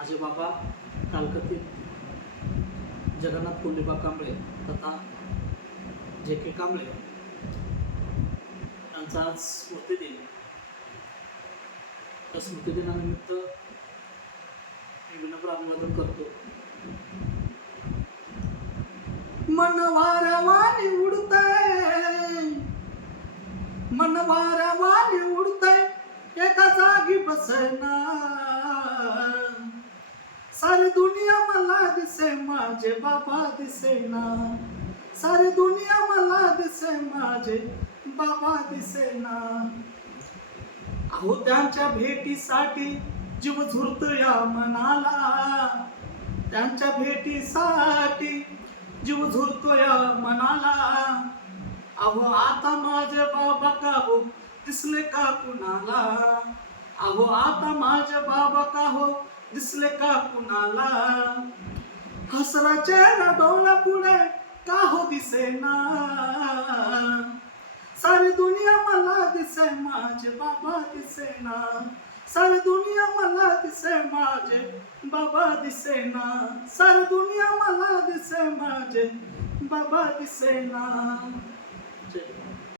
माझे बाबा कालकथीत जगन्नाथ कोल्हेबा कांबळे तथा जे के कांबळे यांचा आज स्मृतिदिन. त्या स्मृतिदिनानिमित्त मी विनम्र अभिवादन करतो. मन वाऱ्यावानी उडतंय, मन वाऱ्यावानी उडतंय, एका जागी बसना. सारी दुनिया मला दिसे, माझे बाबा दिसेना. सारी दुनिया मला दिसे, माझे बाबा दिसेना. अहो त्यांच्या भेटीसाठी जीव झुरतो या मनाला. त्यांच्या भेटीसाठी जीव झुरतो या मनाला. अहो आता माझे बाबा का हो दिसले का कुणाला. अहो आता माझे बाबा का हो दिसले का कुणाला. हसरा चेहरा डोळा पुढे का हो दिसेना. सारी दुनिया मला दिसे, माझे बाबा दिसेना. सारी दुनिया मला दिसे, माझे बाबा दिसेना. सारी दुनिया मला दिसे, माझे बाबा दिसेना.